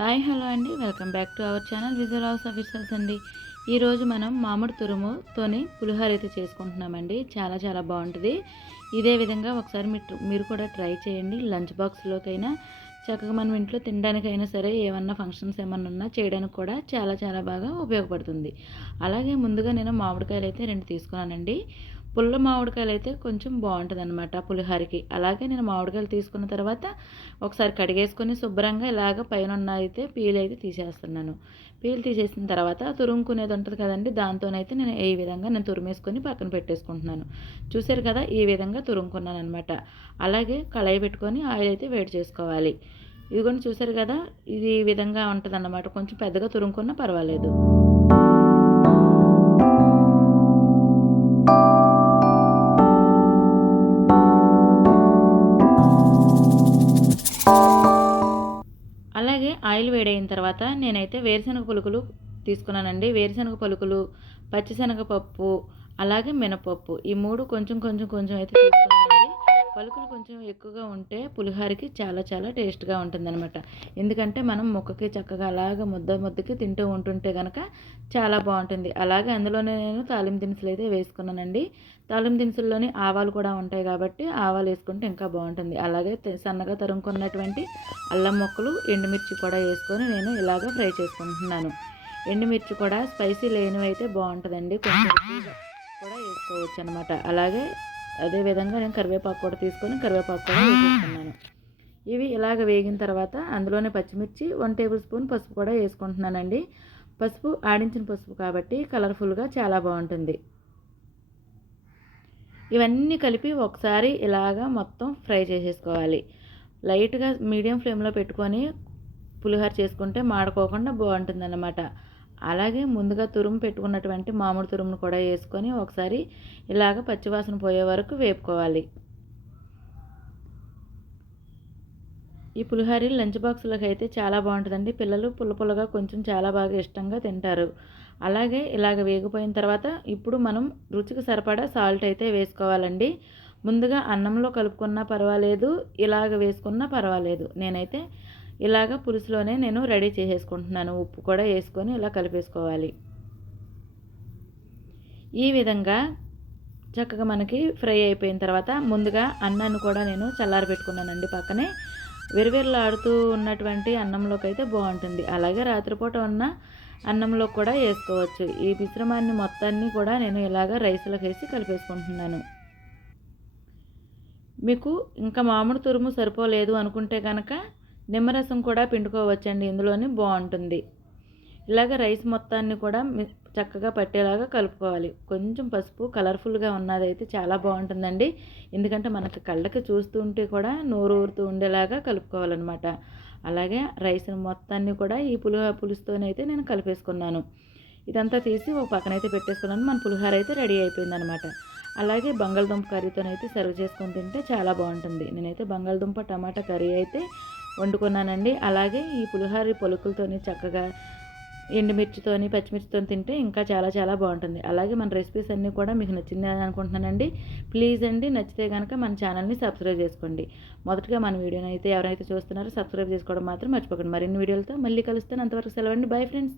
Hi hello అండి. Welcome back to our channel visual house officers అండి. ఈరోజు మనం మామిడి తురుముతోని పులిహోర అయితే చేసుకుంటున్నామండి. చాలా చాలా బాగుంటుంది. ఇదే విధంగా ఒకసారి మీరు మీరు కూడా ట్రై చేయండి. లంచ్ బాక్స్లోకైనా చక్కగా మనం ఇంట్లో తినడానికైనా సరే ఏమన్నా ఫంక్షన్స్ ఏమన్నా ఉన్నా చేయడానికి కూడా చాలా చాలా బాగా ఉపయోగపడుతుంది. అలాగే ముందుగా నేను మామిడికాయలు అయితే రెండు తీసుకున్నానండి. పుల్ల మామిడికాయలు అయితే కొంచెం బాగుంటుంది అనమాట పులిహోరకి. అలాగే నేను మామిడికాయలు తీసుకున్న తర్వాత ఒకసారి కడిగేసుకొని శుభ్రంగా ఇలాగ పైన ఉన్నదైతే అయితే అయితే తీసేస్తున్నాను. పీలు తీసేసిన తర్వాత తురుముకునేది ఉంటుంది కదండి దాంతోనైతే నేను ఈ విధంగా నేను తురిమేసుకొని పక్కన పెట్టేసుకుంటున్నాను. చూసారు కదా ఈ విధంగా తురుముకున్నాను అనమాట అలాగే కళాయి పెట్టుకొని ఆయిల్ అయితే వేడి చేసుకోవాలి. ఇదిగోండి చూసారు కదా ఇది ఈ విధంగా ఉంటుంది కొంచెం పెద్దగా తురుముకున్నా పర్వాలేదు. ఆయిల్ వేడైన తర్వాత నేనైతే వేరుశనగ పులుకులు తీసుకున్నానండి. వేరుశనగ పలుకులు పచ్చిశనగపప్పు అలాగే మినపప్పు. ఈ మూడు కొంచెం కొంచెం కొంచెం అయితే తీసుకున్నాను. పలుకులు కొంచెం ఎక్కువగా ఉంటే పులిహోరకి చాలా చాలా టేస్ట్గా ఉంటుందన్నమాట. ఎందుకంటే మనం ముక్కకి చక్కగా అలాగ ముద్ద ముద్దకి తింటూ ఉంటుంటే కనుక చాలా బాగుంటుంది. అలాగే అందులోనే నేను తాలింపు దినుసులు అయితే వేసుకున్నానండి. తాలింపు దినుసుల్లోని ఆవాలు కూడా ఉంటాయి కాబట్టి ఆవాలు వేసుకుంటే ఇంకా బాగుంటుంది. అలాగే సన్నగా తరుముకున్నటువంటి అల్లం మొక్కలు ఎండుమిర్చి కూడా వేసుకొని నేను ఇలాగ ఫ్రై చేసుకుంటున్నాను. ఎండుమిర్చి కూడా స్పైసీ లేనివి అయితే బాగుంటుందండి. కొంచెం కూడా వేసుకోవచ్చు అనమాట అలాగే అదేవిధంగా నేను కరివేపాకు కూడా తీసుకొని కరివేపాకు కూడా వేసుకున్నాను ఇవి ఇలాగ వేగిన తర్వాత అందులోనే పచ్చిమిర్చి వన్ టేబుల్ స్పూన్ పసుపు కూడా వేసుకుంటున్నానండి. పసుపు ఆడించిన పసుపు కాబట్టి కలర్ఫుల్గా చాలా బాగుంటుంది. ఇవన్నీ కలిపి ఒకసారి ఇలాగా మొత్తం ఫ్రై చేసేసుకోవాలి. లైట్గా మీడియం ఫ్లేమ్లో పెట్టుకొని పులిహోర చేసుకుంటే మాడుకోకుండా బాగుంటుంది అన్నమాట అలాగే ముందుగా తురుము పెట్టుకున్నటువంటి మామిడి తురుమును కూడా వేసుకొని ఒకసారి ఇలాగ పచ్చివాసన పోయే వరకు వేపుకోవాలి. ఈ పులిహోర లంచ్ బాక్స్లోకి అయితే చాలా బాగుంటుందండి. పిల్లలు పుల్ల పుల్లగా కొంచెం చాలా బాగా ఇష్టంగా తింటారు. అలాగే ఇలాగ వేగిపోయిన తర్వాత ఇప్పుడు మనం రుచికి సరిపడా సాల్ట్ అయితే వేసుకోవాలండి. ముందుగా అన్నంలో కలుపుకున్నా పర్వాలేదు ఇలాగ వేసుకున్నా పర్వాలేదు. నేనైతే ఇలాగ పులుసులోనే నేను రెడీ చేసేసుకుంటున్నాను. ఉప్పు కూడా వేసుకొని ఇలా కలిపేసుకోవాలి. ఈ విధంగా చక్కగా మనకి ఫ్రై అయిపోయిన తర్వాత ముందుగా అన్నాన్ని కూడా నేను చల్లారి పెట్టుకున్నానండి పక్కనే విరవిరలాడుతూ ఉన్నటువంటి అన్నంలోకి అయితే బాగుంటుంది. అలాగే రాత్రిపూట ఉన్న అన్నంలో కూడా వేసుకోవచ్చు. ఈ మిశ్రమాన్ని మొత్తాన్ని కూడా నేను ఇలాగ రైస్లోకి వేసి కలిపేసుకుంటున్నాను. మీకు ఇంకా మామిడి తురుము సరిపోలేదు అనుకుంటే కనుక నిమ్మరసం కూడా పిండుకోవచ్చండి ఇందులోనే బాగుంటుంది. ఇలాగ రైస్ మొత్తాన్ని కూడా చక్కగా పట్టేలాగా కలుపుకోవాలి. కొంచెం పసుపు కలర్ఫుల్గా ఉన్నదైతే చాలా బాగుంటుందండి. ఎందుకంటే మనకి కళ్ళకి చూస్తుంటే కూడా నోరు ఊరుతూ ఉండేలాగా కలుపుకోవాలన్నమాట. అలాగే రైస్ మొత్తాన్ని కూడా ఈ పులిహ పులుసుతోనైతే నేను కలిపేసుకున్నాను. ఇదంతా తీసి ఒక పక్కనైతే పెట్టేసుకున్నాను. మన పులిహోర అయితే రెడీ అయిపోయిందనమాట అలాగే బంగాళదుంప కర్రీతోనైతే సర్వ్ చేసుకొని తింటే చాలా బాగుంటుంది. నేనైతే బంగాళదుంప టమాటా కర్రీ అయితే వండుకున్నానండి. అలాగే ఈ పులిహోర పొలుకులతోని చక్కగా ఎండుమిర్చితోని పచ్చిమిర్చితో తింటే ఇంకా చాలా చాలా బాగుంటుంది. అలాగే మన రెసిపీస్ అన్నీ కూడా మీకు నచ్చింది అనుకుంటున్నానండి. ప్లీజ్ అండి నచ్చితే కనుక మన ఛానల్ని సబ్స్క్రైబ్ చేసుకోండి. మొదటగా మన వీడియోని అయితే ఎవరైతే చూస్తున్నారో సబ్స్క్రైబ్ చేసుకోవడం మాత్రం మర్చిపోకండి. మరిన్ని వీడియోలతో మళ్ళీ కలుస్తాను. అంతవరకు సెలవండి బై ఫ్రెండ్స్.